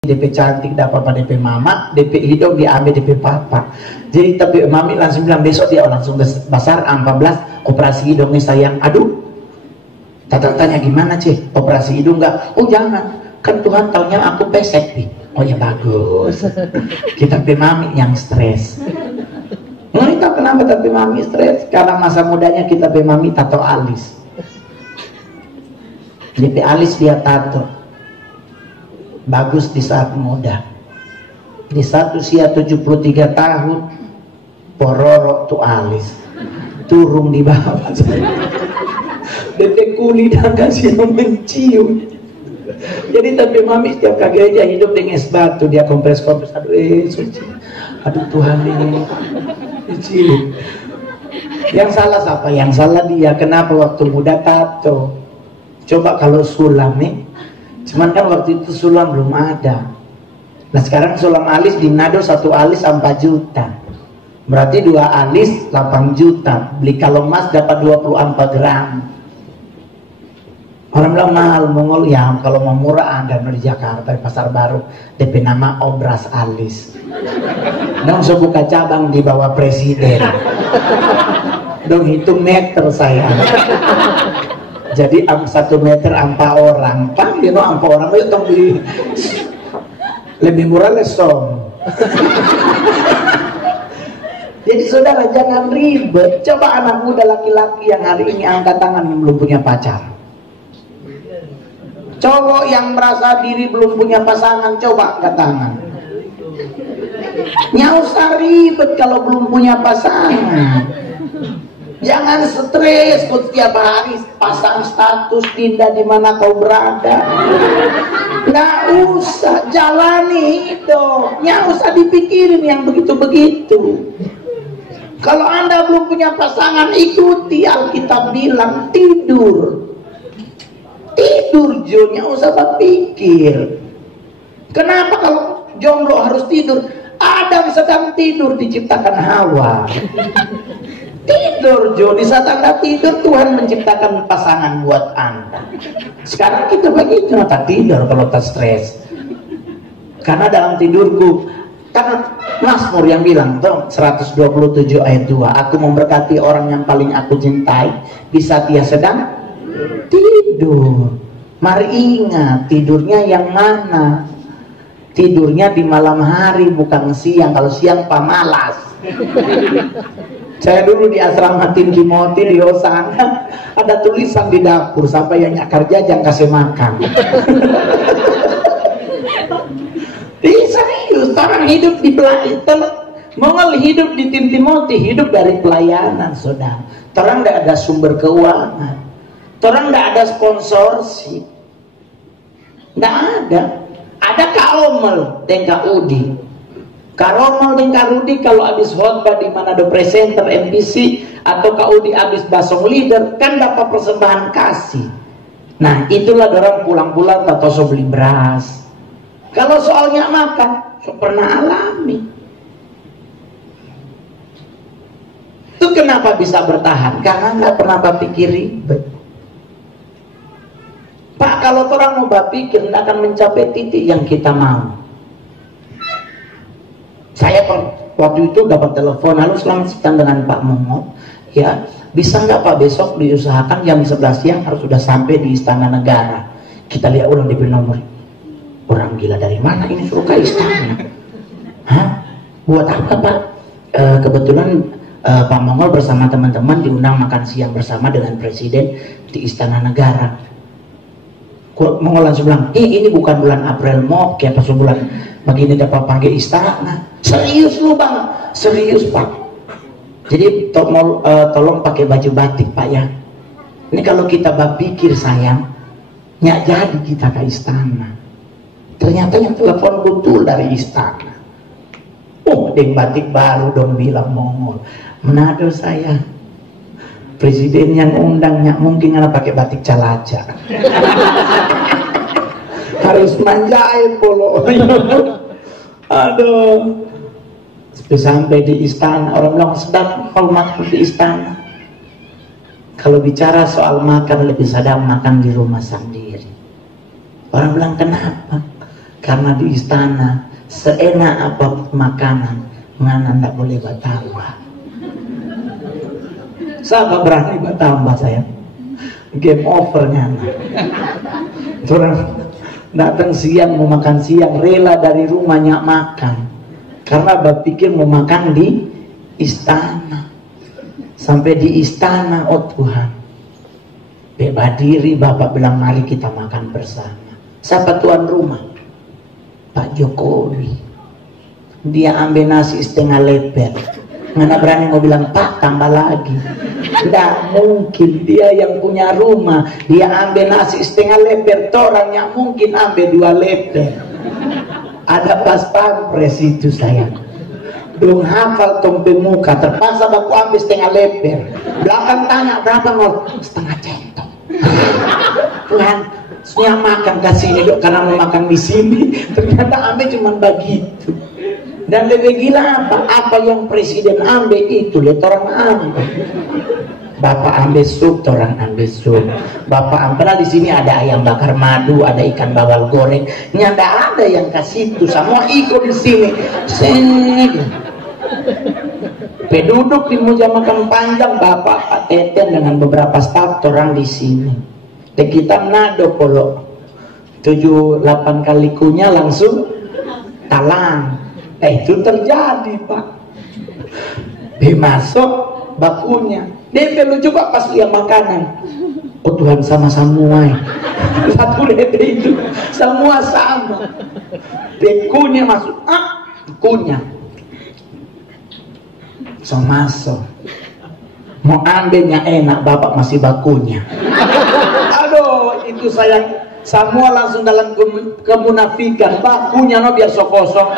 DP cantik dapat pada DP mama, DP hidung diambil DP papa. Jadi tapi mami langsung bilang besok dia langsung besar 14 operasi hidungnya sayang. Aduh, tanya gimana cik, operasi hidung nggak? Oh jangan, kan Tuhan taunya aku pesek nih. Oh ya bagus. Kita DP mami yang stres. Kita kenapa tapi mami stres? Karena masa mudanya kita DP mami tato alis. DP alis dia tato. Bagus di saat muda. Di saat usia 73 tahun pororok tu alis. Turun di bawah. DP kulit dan kasih yang mencium. Jadi tapi mami setiap ke gereja hidup dengan es batu, dia kompres. Aduh suci. Aduh Tuhan ini. Suci. Yang salah siapa? Yang salah dia. Kenapa waktu muda tato? Coba kalau sulam nih. Cuman kan waktu itu sulam belum ada. Nah sekarang sulam alis di Nado 1 alis 4 juta. Berarti 2 alis 8 juta. Beli kalau emas dapat 24 gram. Orang bilang mahal Mongol ya, kalau mau murah Anda di Jakarta di Pasar Baru DP nama obras alis. Dong so buka cabang di bawah presiden. Dong hitung meter saya. Jadi 1 meter 4 orang. Kan you know 4 orang itu dong beli lebih murah lesong. Jadi saudara jangan ribet. Coba anak muda laki-laki yang hari ini angkat tangan yang belum punya pacar. Cowok yang merasa diri belum punya pasangan, coba angkat tangan. Nggak usah ribet kalau belum punya pasangan. Jangan stres setiap hari pasang status Dinda di mana kau berada. Nggak usah, jalani hidup. Nggak usah dipikirin yang begitu-begitu. Kalau Anda belum punya pasangan, ikuti Alkitab bilang tidur. Tidur Jonya usah berpikir. Kenapa kalau jomblo harus tidur? Adam sedang tidur diciptakan Hawa. Tidur Jo, di saat Anda tidur Tuhan menciptakan pasangan buat Anda. Sekarang kita begitu, tak tidur kalau tak stres. Karena dalam tidurku, karena Mazmur yang bilang tuh 127 ayat 2, aku memberkati orang yang paling aku cintai di saat dia sedang tidur. Mari ingat, tidurnya yang mana? Tidurnya di malam hari bukan siang. Kalau siang pamalas. Saya dulu di asrama Tim Timoti di Osana ada tulisan di dapur, siapa yang nyakar jajang kasih makan. Serius, orang hidup di pelayanan, mau hidup di Tim Timoti, hidup dari pelayanan, saudara. Orang tidak ada sumber keuangan, orang tidak ada sponsorship, tidak ada. Ada Kak Omel dan Kak Udi. Kak Romal dan Kak Rudi kalau habis khotbah di mana ada presenter MPC atau Kak Udi habis basong leader kan dapat persembahan kasih. Nah itulah orang pulang-pulang atau so beli beras. Kalau soalnya makan, so pernah alami. Itu kenapa bisa bertahan? Karena nggak pernah berpikir ribet. Pak, kalau orang mau berpikir nggak akan mencapai titik yang kita mau. Saya waktu itu dapat telepon, halo selamat siang dengan Pak Momo, ya bisa nggak Pak besok diusahakan jam 11 siang harus sudah sampai di Istana Negara. Kita lihat ulang di nomor. Orang gila dari mana ini suruh ke istana? Hah? Buat apa Pak? Kebetulan Pak Mongol bersama teman-teman diundang makan siang bersama dengan Presiden di Istana Negara. Mongol langsung bilang, ini bukan bulan April mau kayak pas bulan begini dapat panggil istana. Serius lu Bang? Serius Pak. Jadi tolong pakai baju batik Pak ya. Ini kalau kita berpikir sayang, nggak jadi kita ke istana. Ternyata yang telepon betul dari istana. Oh, deng batik baru dong bilang Mongol. Menado saya. Presiden yang undangnya mungkin nggak pakai batik calaca. Harus manjai polo. Aduh. Sampai di istana orang bilang sedap kalau makan di istana. Kalau bicara soal makan lebih sedap makan di rumah sendiri. Orang bilang kenapa? Karena di istana seenak apa makanan ngana ndak boleh bertambah. Siapa berani bertambah saya? Game over ngana. Orang datang siang mau makan siang rela dari rumahnya makan karena berpikir mau makan di istana. Sampai di istana, oh Tuhan, bebas diri Bapak bilang mari kita makan bersama. Siapa tuan rumah? Pak Jokowi. Dia ambil nasi setengah leper. Mana berani mau bilang Pak tambah lagi. Tidak mungkin, dia yang punya rumah. Dia ambil nasi setengah leper, orang yang mungkin ambil 2 leper. Ada pas pampres itu saya. Dong hafal tompe muka, terpaksa aku ambil setengah leper. Belakang tanya berapa mau? Setengah centong. Tuhan, yang makan kasih ini dok karena mau makan di sini. Ternyata ambil cuma begitu. Dan lebih gila apa? Apa yang presiden ambil itu lihat orang ambil. Bapak ambil sup, orang ambil sup. Bapak ambil di sini ada ayam bakar madu, ada ikan bawal goreng. Nyanda ada yang kasih itu, semua ikut di sini. Penduduk di meja makan panjang Bapak Pak Teten dengan beberapa staf orang di sini. Dan kita nado kalau 7-8 kali kunyah langsung talang. Itu terjadi Pak. Masuk bakunya. Dia lucu Pak pas lihat makanan. Oh Tuhan sama semua. Satu lete itu semua sama. Bekunya masuk. Kunyah. So masuk. Mau ambilnya enak Bapak masih bakunya. Aduh itu sayang. Semua langsung dalam kemunafikan. Bakunya no biar kosong.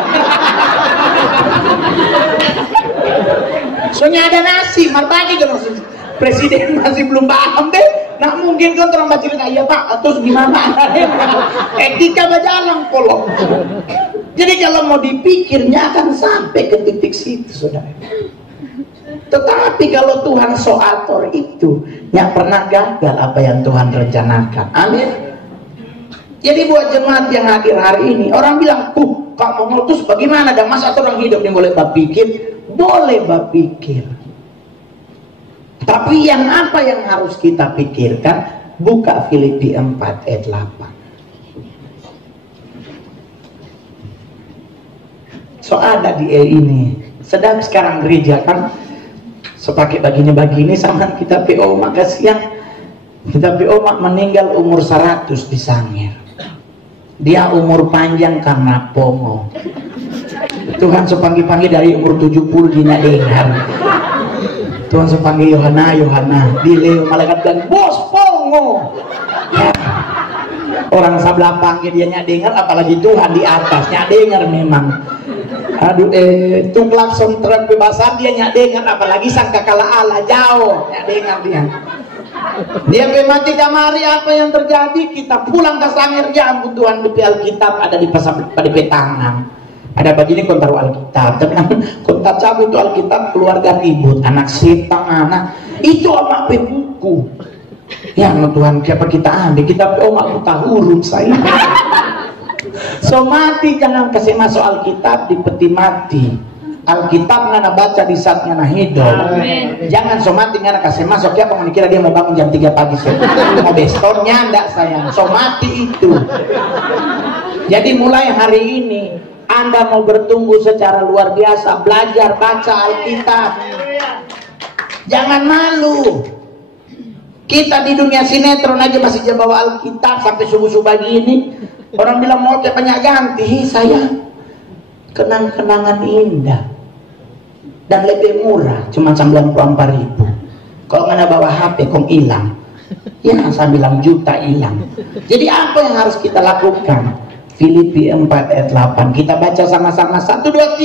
Soalnya ada nasi, marbagi kan maksud presiden masih belum paham deh. Nak mungkin kan orang baca cerita, ya Pak, terus gimana? Etika berjalan kolong. Jadi kalau mau dipikirnya akan sampai ke titik situ, saudara. Tetapi kalau Tuhan soator itu, nggak pernah gagal apa yang Tuhan rencanakan. Amin. Jadi buat jemaat yang hadir hari ini, orang bilang, Kak mau terus bagaimana? Dan masa orang hidup yang boleh berpikir? Boleh berpikir. Tapi yang apa yang harus kita pikirkan? Buka Filipi 4 ayat 8. So ada di ini. Sedang sekarang gereja kan sepakai begini-begini sama kita PO maka siang kita PO meninggal umur 100 di Sangir. Dia umur panjang karena pongo. Tuhan sepanggil-panggil dari umur 70 dia dengar. Tuhan sepanggil Yohana di Leo malaikat bilang bos pongo. Ya. Orang sebelah panggil dia dengar, apalagi Tuhan di atasnya dengar memang. Aduh itu klakson truk bebasan dia dengar, apalagi sangka kala Allah jauh dengar dia. Dia mati kamari apa yang terjadi kita pulang ke Sangir ya ampun Tuhan di Alkitab ada di pasal pada petangan. Ada begini kon taruh Alkitab, tapi kon tak cabut Alkitab keluarga ribut, anak setan anak itu apa buku. Ya Tuhan siapa kita ambil kita mak buta huruf saya. So mati jangan kasih masuk Alkitab di peti mati. Alkitab ngana baca di saat ngana hidup. Amen. Jangan so mati ngana kasih masuk ya pengen kira dia mau bangun jam 3 pagi so. Mau bestornya enggak sayang. So mati itu. Jadi mulai hari ini Anda mau bertumbuh secara luar biasa, belajar baca Alkitab. Jangan malu. Kita di dunia sinetron aja masih bawa Alkitab sampai subuh-subuh begini. Orang bilang mau kayak banyak ganti, sayang. Kenang-kenangan indah dan lebih murah, cuma 94.000. Kalau nggak bawa HP, kong hilang. Ya, saya bilang juta hilang. Jadi apa yang harus kita lakukan? Filipi 4 ayat 8 kita baca sama-sama 1, 2,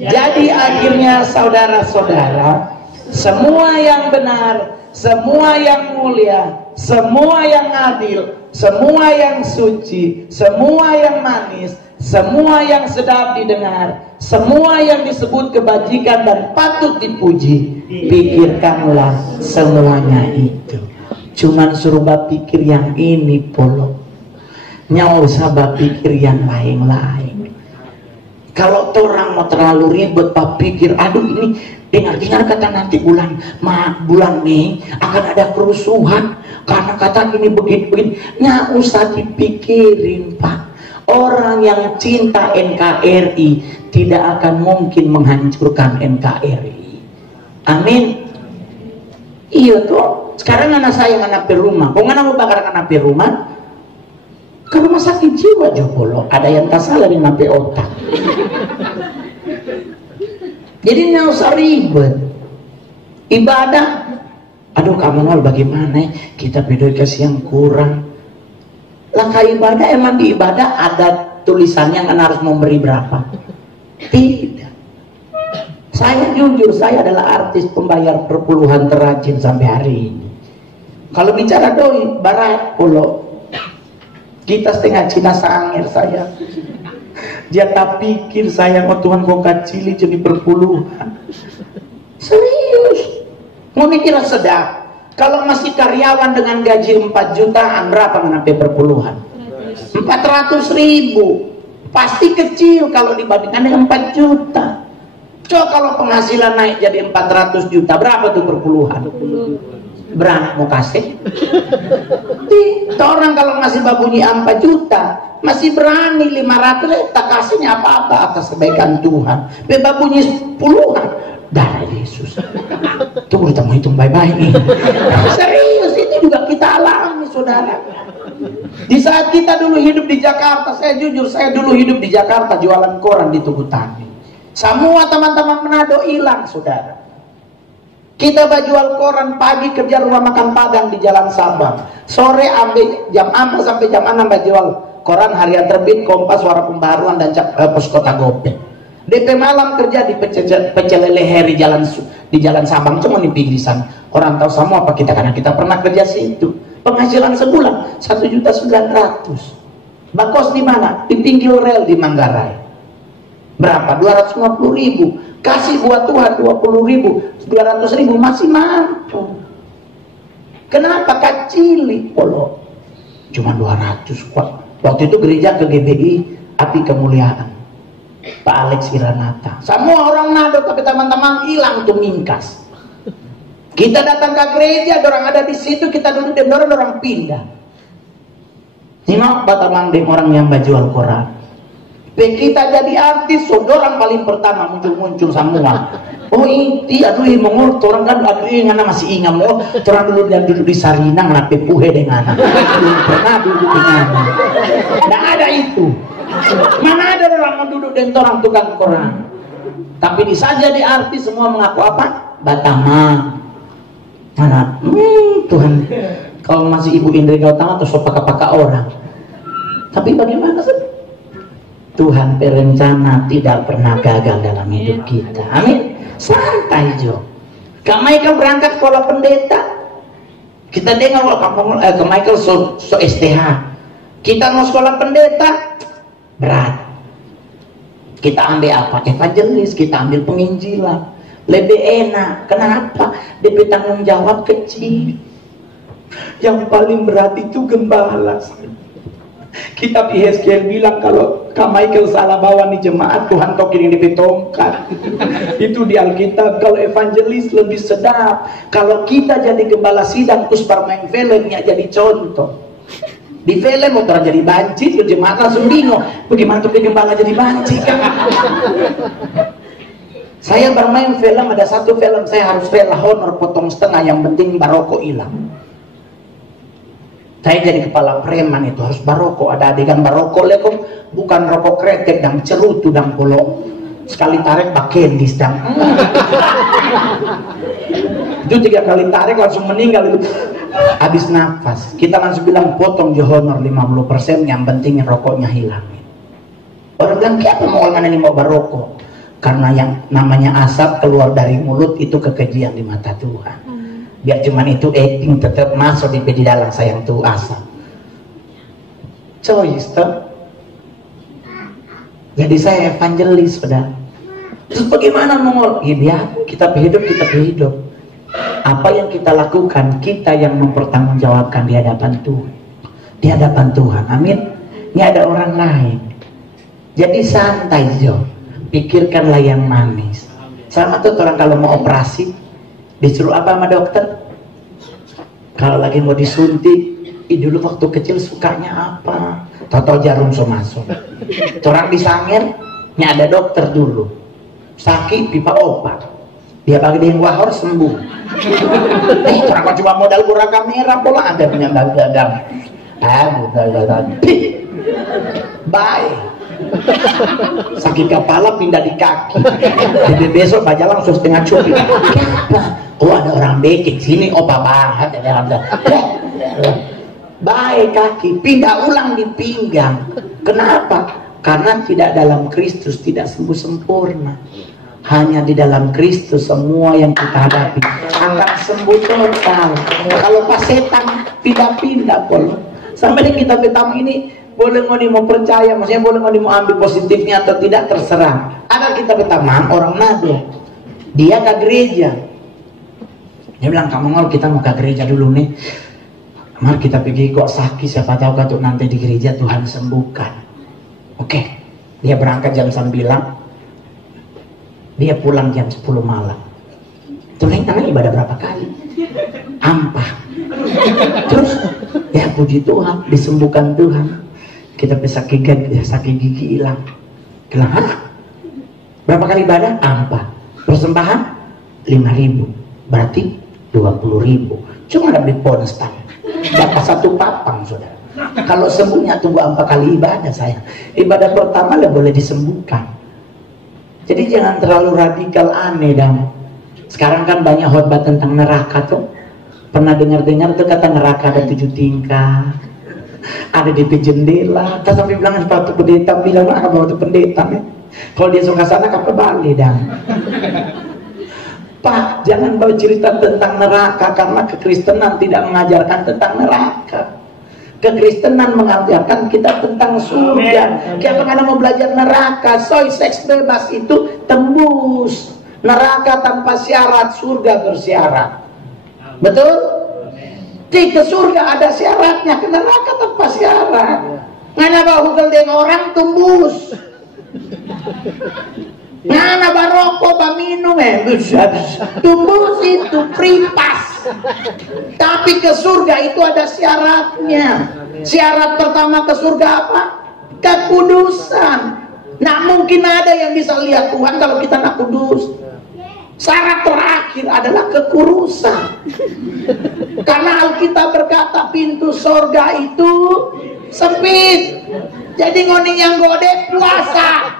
3. Jadi akhirnya saudara-saudara, semua yang benar, semua yang mulia, semua yang adil, semua yang suci, semua yang manis, semua yang sedap didengar, semua yang disebut kebajikan dan patut dipuji, pikirkanlah semuanya itu. Cuman suruh pikir yang ini polo. Nyawa usah berpikir yang lain-lain. Kalau orang mau terlalu ribet berpikir, aduh ini dengar-dengar kata nanti bulan nih akan ada kerusuhan karena kata ini begini. Nggak usah dipikirin, Pak. Orang yang cinta NKRI tidak akan mungkin menghancurkan NKRI. Amin. Iya tuh. Sekarang anak saya anak rumah. Kok anak mau bakar anak rumah? Ke rumah sakit jiwa jopolo, ada yang tak salah di nape otak. Jadi nggak usah ribet. Ibadah, aduh kamu mau bagaimana? Kita beda kasih yang kurang. Langkah ibadah emang di ibadah ada tulisannya kan harus memberi berapa? Tidak. Saya jujur, saya adalah artis pembayar perpuluhan terrajin sampai hari ini. Kalau bicara doi, barat pulau. Kita setengah Cina sangir saya. Dia tak pikir saya, oh Tuhan kok kacili jadi perpuluhan. Serius. Mau mikir sedap. Kalau masih karyawan dengan gaji 4 jutaan, berapa menampai perpuluhan? 400.000. Pasti kecil kalau dibandingkan dengan 4 juta. Coba kalau penghasilan naik jadi 400 juta, berapa tuh perpuluhan? Berani mau kasih? Orang kalau masih babunyi 4 juta masih berani 500, tak kasihnya apa-apa atas kebaikan Tuhan. Babunyi puluhan darah Yesus. Tunggu kita mau hitung baik-baik nih. Serius, itu juga kita alami, saudara. Di saat kita dulu hidup di Jakarta, saya jujur, saya dulu hidup di Jakarta jualan koran di Tugu Tani. Semua teman-teman Manado hilang, saudara. Kita jual koran pagi kerja rumah makan Padang di Jalan Sabang. Sore ambil jam 4 sampai jam 6 jual koran Harian Terbit, Kompas, Suara Pembaharuan dan Pos Kota Gopeng. DP malam kerja di Pecel Leher di Jalan Sabang, cuma di pinggiran. Orang tahu semua apa kita karena kita pernah kerja situ. Penghasilan sebulan 1.900.000. Bakos di mana? Di pinggir rel di Manggarai. Berapa? 250.000. Kasih buat Tuhan 20.000, 200.000 masih mampu. Kenapa kacili polo? Cuma 200 kok. Waktu itu gereja ke GBI Api Kemuliaan, Pak Alex Iranata. Semua orang nado tapi teman-teman hilang tuh mingkas. Kita datang ke gereja, orang ada di situ, kita duduk dan orang pindah. Ini mau batamang dem orang yang jual koran. Kita jadi artis, orang paling pertama muncul semua. Oh ini, aduh mengurut orang kan, aduh ngana masih ingat oh, orang dulu dan duduk di Sarinang, nape puhe dengan belum pernah duduk dengan. Nggak ada itu. Mana ada orang mau duduk dan orang tukang koran. Tapi di saja di artis semua mengaku apa? Batamang. Mana? Tuhan, kalau masih Ibu Indri Gautama terus paka-paka orang. Tapi bagaimana sih? Tuhan berencana tidak pernah gagal dalam hidup kita. Amin. Santai Jo. Kak Michael berangkat sekolah pendeta. Kita dengar kalau Kak Michael so STH. Kita mau sekolah pendeta berat. Kita ambil apa? Evangelis. Kita ambil penginjilan. Lebih enak. Kenapa? DP tanggung jawab kecil. Yang paling berat itu gembala. Kitab Yeskiel bilang kalau Kak Michael salah bawa nih jemaat, Tuhan tokin di tongkat. Itu di Alkitab. Kalau evangelis lebih sedap. Kalau kita jadi gembala sidang terus bermain filmnya jadi contoh. Di film motor jadi banci, jemaat langsung bingung. Bagaimana tuh gembala jadi banci kan? Saya bermain film, ada satu film saya harus rela honor potong setengah, yang penting baroko hilang. Saya jadi kepala preman itu harus baroko, ada adegan baroko lekom, bukan rokok kretek dan cerutu dan polo. Sekali tarik bakendis dan itu 3 kali tarik langsung meninggal itu. Habis nafas. Kita langsung bilang potong honor 50%, yang penting rokoknya hilang. Orang bilang kenapa mau mana nih mau baroko? Karena yang namanya asap keluar dari mulut itu kekejian di mata Tuhan. Biar cuman itu acting tetap masuk di dalam sayang tuh asap. Choice toh. Jadi saya evangelis sudah. Terus bagaimana mongol? Ya kita hidup. Apa yang kita lakukan, kita yang mempertanggungjawabkan di hadapan Tuhan. Di hadapan Tuhan. Amin. Ini ada orang lain. Jadi santai Jo, pikirkanlah yang manis. Sama tuh orang kalau mau operasi disuruh apa sama dokter? Kalau lagi mau disuntik, dulu waktu kecil sukanya apa? Toto jarum so masuk. Orang disangir, ini ada dokter dulu. Sakit pipa obat. Dia bagi dia wahor sembuh. Orang kok cuma modal kurang kamera pola ada punya dadang. Bye. Sakit kepala pindah di kaki. Jadi besok baca langsung setengah cupi. Oh ada orang bekik sini opa banget. Baik kaki pindah ulang di pinggang. Kenapa? Karena tidak dalam Kristus tidak sembuh sempurna. Hanya di dalam Kristus semua yang kita hadapi akan sembuh total. Kalau pas setan pindah-pindah pol. Sampai di kitab hitam ini boleh ngoni mau percaya, maksudnya boleh ngoni mau ambil positifnya atau tidak terserah. Ada kitab hitam orang nado. Dia ke gereja. Dia bilang kamu ngol kita mau ke gereja dulu nih. Mari kita pergi kok sakit siapa tahu kan nanti di gereja Tuhan sembuhkan. Oke. Dia berangkat jam 9. Dia pulang jam 10 malam. Tuh tangan ibadah berapa kali? Ampah. Terus ya puji Tuhan disembuhkan Tuhan. Kita bisa sakit gigi hilang. Kenapa? Berapa kali ibadah? Ampah. Persembahan 5.000. Berarti 20.000. Cuma ada beli ponstan. Dapat 1 papang saudara. Kalau sembuhnya tunggu 4 kali ibadah saya. Ibadah pertama lah boleh disembuhkan. Jadi jangan terlalu radikal aneh dan sekarang kan banyak khotbah tentang neraka tuh. Pernah dengar-dengar tuh kata neraka ada 7 tingkat. Ada di jendela. Kita sampai bilang sepatu pendeta bilang apa waktu pendeta nih. Kalau dia suka sana kapal balik dan. Pak, jangan bawa cerita tentang neraka karena kekristenan tidak mengajarkan tentang neraka. Kekristenan mengajarkan kita tentang surga. Kita kadang mau belajar neraka, soy seks bebas itu tembus. Neraka tanpa syarat, surga bersyarat. Betul? Di ke surga ada syaratnya, ke neraka tanpa syarat. Ngana bawa hugel dengan orang tembus. Ngana baroko baminum tembus itu pripas. Tapi ke surga itu ada syaratnya. Syarat pertama ke surga apa? Kekudusan. Nah mungkin ada yang bisa lihat Tuhan kalau kita nak kudus. Syarat terakhir adalah kekurusan. Karena Alkitab berkata pintu surga itu sempit. Jadi ngoning yang gode puasa.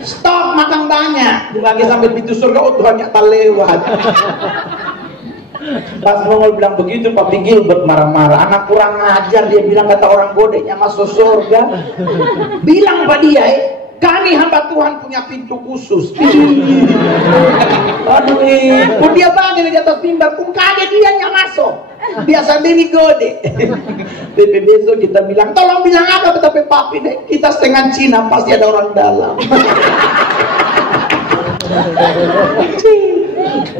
Stop makan banyak. Lagi sampai pintu surga, oh Tuhan tak lewat. Pas Mongol bilang begitu, Papi Gilbert marah-marah. Anak kurang ajar, dia bilang kata orang godenya masuk surga. Bilang pada dia, kami hamba Tuhan punya pintu khusus. Aduh, dia bangga di atas mimbar, kaget dia yang masuk. Biasa diri gode. Tapi besok kita bilang, tolong bilang apa tapi Papi deh, kita setengah Cina pasti ada orang dalam.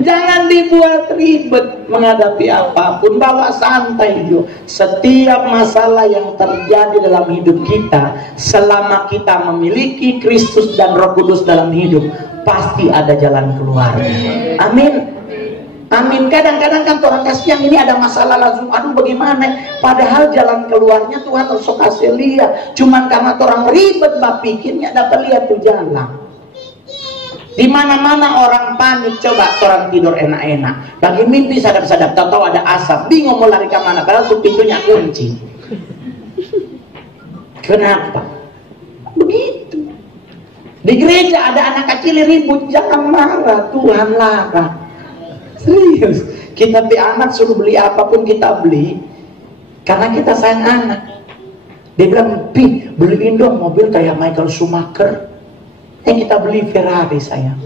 Jangan dibuat ribet menghadapi apapun, bawa santai Jo. Setiap masalah yang terjadi dalam hidup kita, selama kita memiliki Kristus dan Roh Kudus dalam hidup, pasti ada jalan keluarnya. Amin. Amin. Kadang-kadang kan orang kasihan ini ada masalah langsung, aduh bagaimana? Padahal jalan keluarnya Tuhan harus kasih lihat. Cuman karena orang ribet pikirnya dapat lihat tuh jalan. Di mana-mana orang panik, coba orang tidur enak-enak. Lagi mimpi sadap-sadap, tahu ada asap, bingung mau lari ke mana, padahal tuh pintunya kunci. Kenapa? Begitu. Di gereja ada anak kecil ribut, jangan marah, Tuhan larang. Serius, kita beli anak suruh beli apapun kita beli karena kita sayang anak. Dia bilang, Pi, beliin dong mobil kayak Michael Schumacher. Kita beli Ferrari sayang.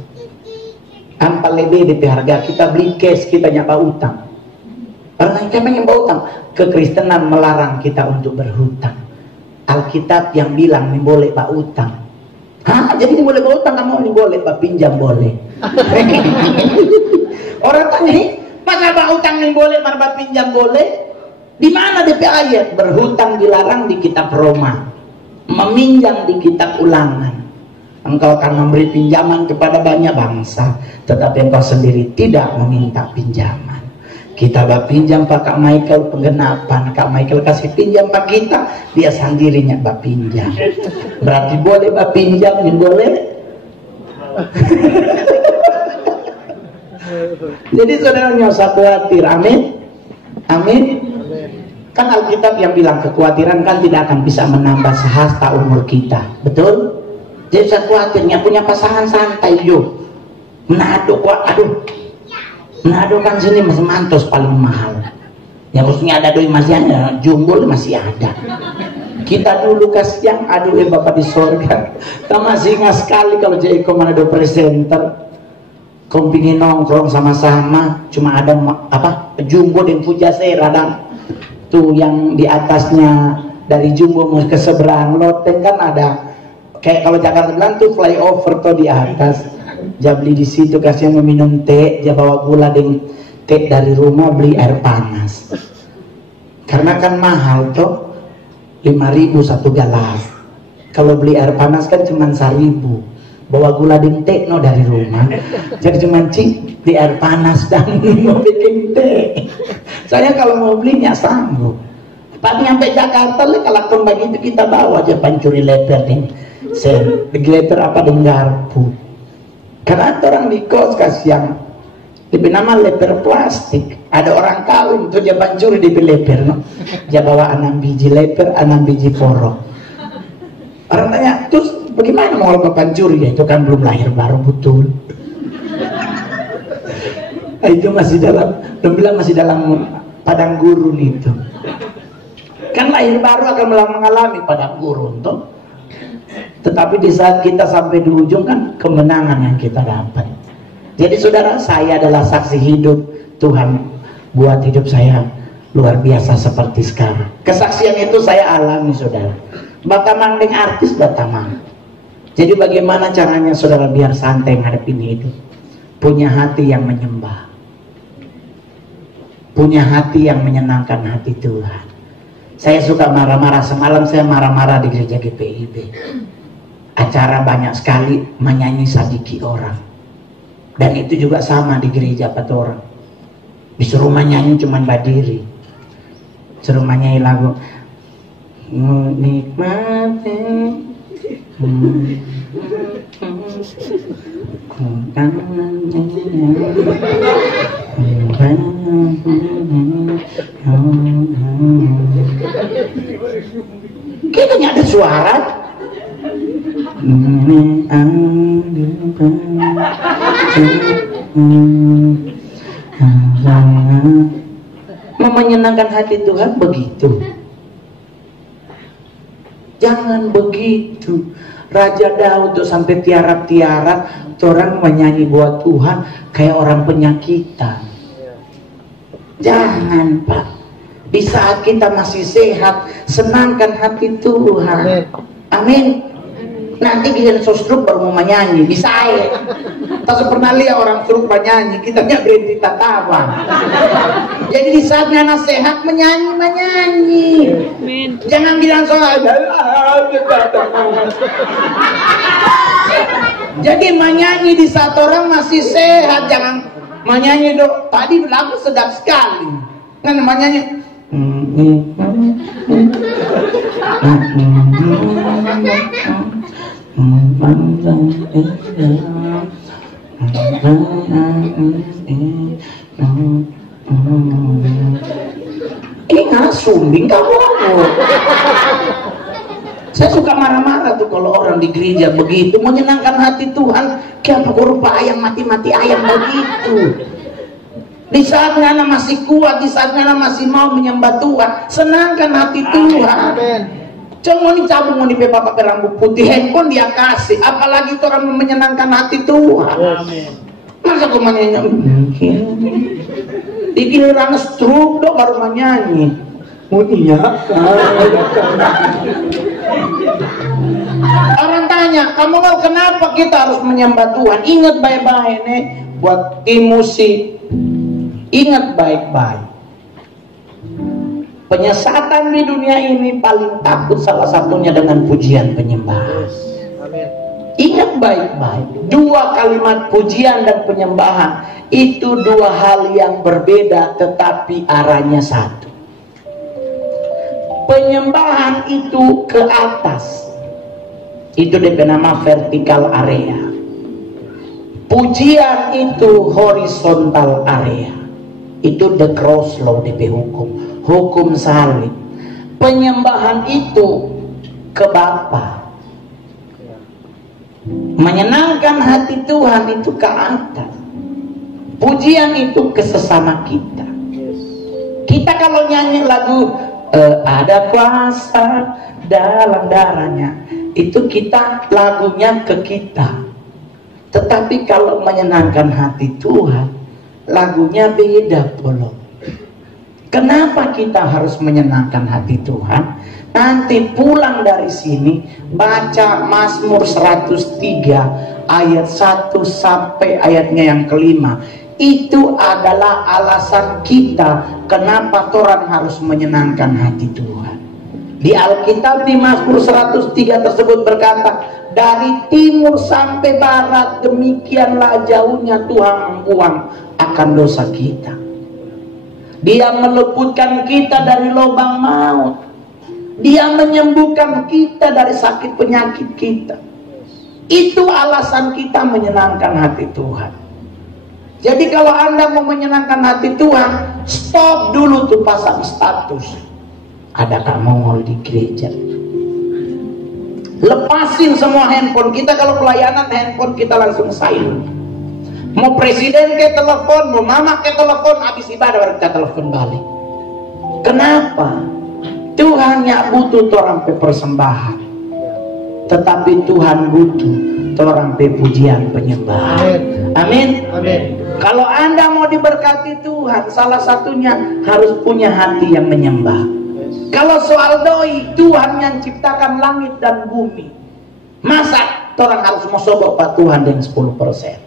Tanpa lebih di harga, kita beli cash, kita nyapa utang. Orang kita pengen berutang. Kekristenan melarang kita untuk berhutang. Alkitab yang bilang ini boleh pak utang. Hah? Jadi ini boleh berutang, kamu ini boleh pak pinjam boleh. Orang tanya, masa pak utang ini boleh, marbat pinjam boleh? Di mana DP ayat? Berhutang dilarang di kitab Roma, meminjam di kitab Ulangan. Engkau akan memberi pinjaman kepada banyak bangsa, tetapi engkau sendiri tidak meminta pinjaman. Kita pinjam Pak Kak Michael penggenapan, Kak Michael kasih pinjam Pak kita, dia sendirinya pinjam. Berarti boleh pinjam, boleh. Jadi saudara nggak usah khawatir, amin, amin. Kan Alkitab yang bilang kekhawatiran kan tidak akan bisa menambah sehasta umur kita, betul? Jadi saya khawatirnya punya pasangan santai yuk. Menado kok, aduh. Menado kan sini masih mantos paling mahal. Yang maksudnya ada doi masih ada, jumbul masih ada. Kita dulu kasihan, aduh Bapak di sorga. Kita masih ingat sekali kalau jadi Manado presenter. Kau pingin nongkrong sama-sama, cuma ada apa? Jumbo dan Pujasera dan tuh yang di atasnya dari Jumbo mau ke seberang loteng kan ada. Kayak kalau Jakarta bilang tuh flyover tuh di atas, dia beli di situ kasih meminum teh, dia bawa gula dengan teh dari rumah, beli air panas. Karena kan mahal tuh, 5.000 satu gelas. Kalau beli air panas kan cuma 1.000. Bawa gula dengan teh no dari rumah, jadi cuma di air panas dan mau bikin teh. Saya kalau mau belinya sanggup. Pas nyampe Jakarta, kalau begitu kita bawa aja pancuri leper nih. Leper apa dengan garpu. Karena ada orang di kos kasihan, lebih nama leper plastik. Ada orang kawin tuh dia pancuri di leper, no? Dia bawa 6 biji leper, 6 biji porok. Orang tanya, terus bagaimana mau pancuri? Ya itu kan belum lahir baru betul. Itu masih dalam, belum bilang masih dalam padang gurun itu. Kan lahir baru akan mengalami padang gurun tuh. Tetapi di saat kita sampai di ujung kan kemenangan yang kita dapat. Jadi saudara, saya adalah saksi hidup Tuhan buat hidup saya luar biasa seperti sekarang. Kesaksian itu saya alami saudara. Batamang dengan artis batamang. Jadi bagaimana caranya saudara biar santai ngadepin hidup? Punya hati yang menyembah, punya hati yang menyenangkan hati Tuhan. Saya suka marah-marah. Semalam saya marah-marah di gereja GPIB. Acara banyak sekali menyanyi sadiki orang. Dan itu juga sama di gereja orang. Disuruh menyanyi cuman berdiri. Suruh menyanyi lagu nikmati kayaknya ada suara. Menyenangkan hati Tuhan begitu. Jangan begitu. Raja Daud tuh sampai tiarap-tiarap, orang menyanyi buat Tuhan kayak orang penyakitan. Jangan Pak. Di saat kita masih sehat, senangkan hati Tuhan. Amin. Nanti kita stroke baru mau menyanyi, bisa ya. Tak pernah lihat orang stroke menyanyi, kita nggak berhenti tatapan. Jadi di saatnya anak sehat menyanyi. Jangan bilang soal. Jadi menyanyi di saat orang masih sehat, jangan menyanyi dong. Tadi lagu sedap sekali, kan menyanyi. Ini nggak sumbing kamu. Saya suka marah-marah tuh kalau orang di gereja begitu menyenangkan hati Tuhan. Kayak berupa ayam mati-mati ayam begitu. Di saat anak masih kuat, di saat anak masih mau menyembah Tuhan, senangkan hati Tuhan. Cuma ini cabung mau dipe bapak rambut putih, handphone dia kasih. Apalagi itu orang menyenangkan hati Tuhan. Masa kau menyanyi? Dikira orang stroke dong baru menyanyi. Iya. Orang tanya, kamu mau kenapa kita harus menyembah Tuhan? Ingat baik-baik nih, buat tim musik. Ingat baik-baik. Penyesatan di dunia ini paling takut salah satunya dengan pujian penyembahan. Ingat baik-baik, dua kalimat pujian dan penyembahan itu dua hal yang berbeda tetapi arahnya satu. Penyembahan itu ke atas, itu nama vertikal area. Pujian itu horizontal area, itu the cross law DP hukum salib. Penyembahan itu ke Bapa. Menyenangkan hati Tuhan itu ke atas. Pujian itu ke sesama kita. Kita kalau nyanyi lagu ada kuasa dalam darahnya, itu kita lagunya ke kita. Tetapi kalau menyenangkan hati Tuhan, lagunya beda pula. Kenapa kita harus menyenangkan hati Tuhan? Nanti pulang dari sini baca Mazmur 103 ayat 1 sampai ayatnya yang kelima. Itu adalah alasan kita kenapa orang harus menyenangkan hati Tuhan. Di Alkitab di Mazmur 103 tersebut berkata, dari timur sampai barat demikianlah jauhnya Tuhan membuang akan dosa kita. Dia meluputkan kita dari lubang maut. Dia menyembuhkan kita dari sakit penyakit kita. Itu alasan kita menyenangkan hati Tuhan. Jadi kalau Anda mau menyenangkan hati Tuhan, stop dulu tuh pasang status. Ada Kak Mongol di gereja. Lepasin semua handphone kita. Kalau pelayanan handphone kita langsung silent. Mau presiden ke telepon, mau mama ke telepon, habis ibadah baru kita telepon balik. Kenapa? Tuhan yang butuh orang pe persembahan, tetapi Tuhan butuh orang pe pujian penyembahan. Amin. Amin. Kalau Anda mau diberkati Tuhan, salah satunya harus punya hati yang menyembah. Kalau soal doi, Tuhan yang ciptakan langit dan bumi. Masa orang harus mau sobok Pak Tuhan dengan 10%?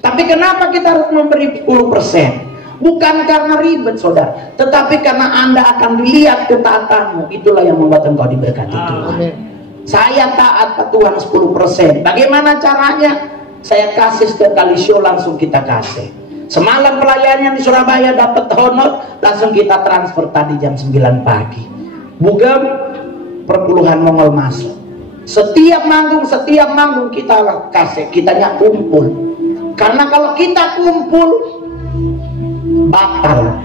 Tapi kenapa kita harus memberi 10%? Bukan karena ribet saudara, tetapi karena Anda akan dilihat ketaatanmu. Itulah yang membuat engkau diberkati Tuhan. Saya taat Tuhan 10%. Bagaimana caranya? Saya kasih setiap kali show langsung kita kasih. Semalam pelayannya di Surabaya dapat honor, langsung kita transfer tadi jam 9 pagi. Bugam perpuluhan Mongol masuk. Setiap manggung kita kasih, kitanya kumpul. Karena kalau kita kumpul batal.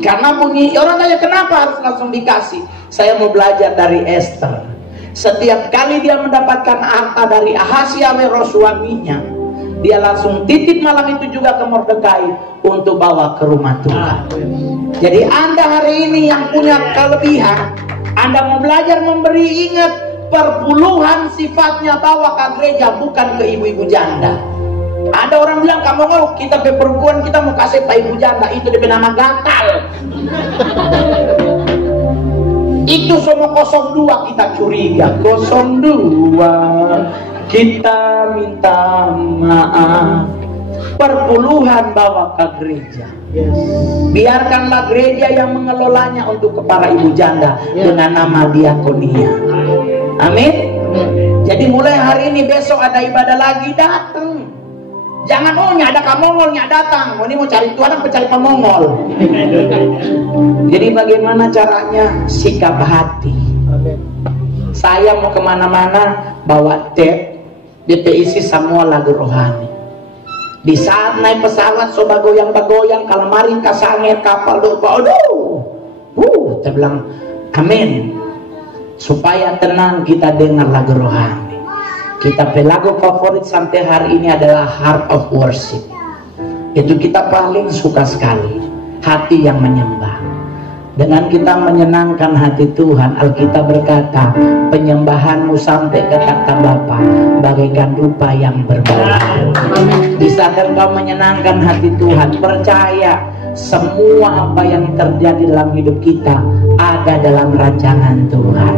Karena bunyi orang tanya kenapa harus langsung dikasih. Saya mau belajar dari Esther. Setiap kali dia mendapatkan harta dari Ahasiawero suaminya, dia langsung titip malam itu juga ke Mordekai untuk bawa ke rumah Tuhan. Jadi Anda hari ini yang punya kelebihan, Anda mau belajar memberi, ingat perpuluhan sifatnya bawa ke gereja, bukan ke ibu-ibu janda. Ada orang bilang, kamu mau kita ke perempuan kita mau kasih ke ibu janda, itu dia nama gatal. Itu semua 02 kita curiga. 02 kita minta maaf. Perpuluhan bawa ke gereja. Biarkanlah gereja yang mengelolanya untuk ke para ibu janda dengan nama diakonia. Amin. Jadi mulai hari ini, besok ada ibadah lagi, datang. Jangan ada kamongolnya datang. Ini mau cari Tuhan apa cari pemongol? Jadi bagaimana caranya? Sikap hati. Saya mau kemana-mana bawa tape, DP isi semua lagu rohani. Di saat naik pesawat coba goyang-goyang, kalau mari kasanger kapal doa, aduh, saya bilang amin. Supaya tenang kita dengar lagu rohani. Kita lagu favorit sampai hari ini adalah Heart of Worship. Itu kita paling suka sekali, hati yang menyembah. Dengan kita menyenangkan hati Tuhan, Alkitab berkata, penyembahanmu sampai ke takhta Bapa bagaikan rupa yang berbau. Di saat engkau menyenangkan hati Tuhan, percaya semua apa yang terjadi dalam hidup kita ada dalam rancangan Tuhan.